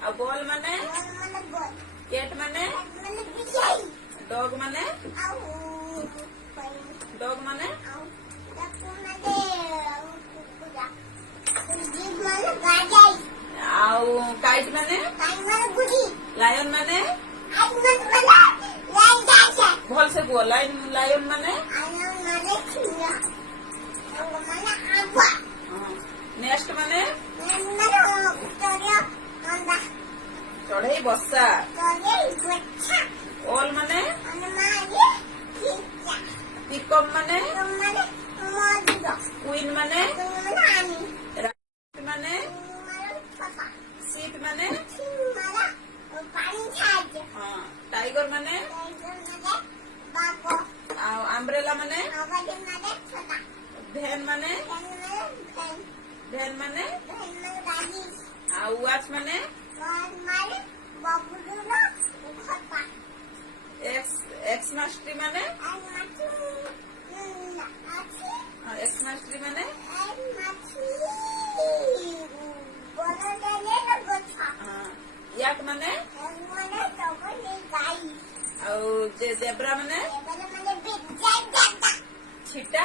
ଆଉ ବଲ୍ ମାନେ କେଟ୍ ମାନେ ଡଗ୍ ମାନେ ଡଗ୍ ମାନେ ଆଉ କାଇଟ୍ ମାନେ ଲାୟନ୍ ମାନେ ଭଲସେ କୁହ ଲାୟନ୍ ମାନେ ନେକ୍ସଟ ମାନେ ଚଢେଇ ବସା ଓଲ୍ ମାନେ ପିକଅପ୍ ମାନେ କୁଇନ୍ ମାନେ ମାନେ ସିଟ୍ ମାନେ टाइगर माने आम्ब्रेला माने भैन माने वाच माने एक्स मास्ट्री माने एक्स मास्ट्री माने याक माने जेब्रा माने छिटा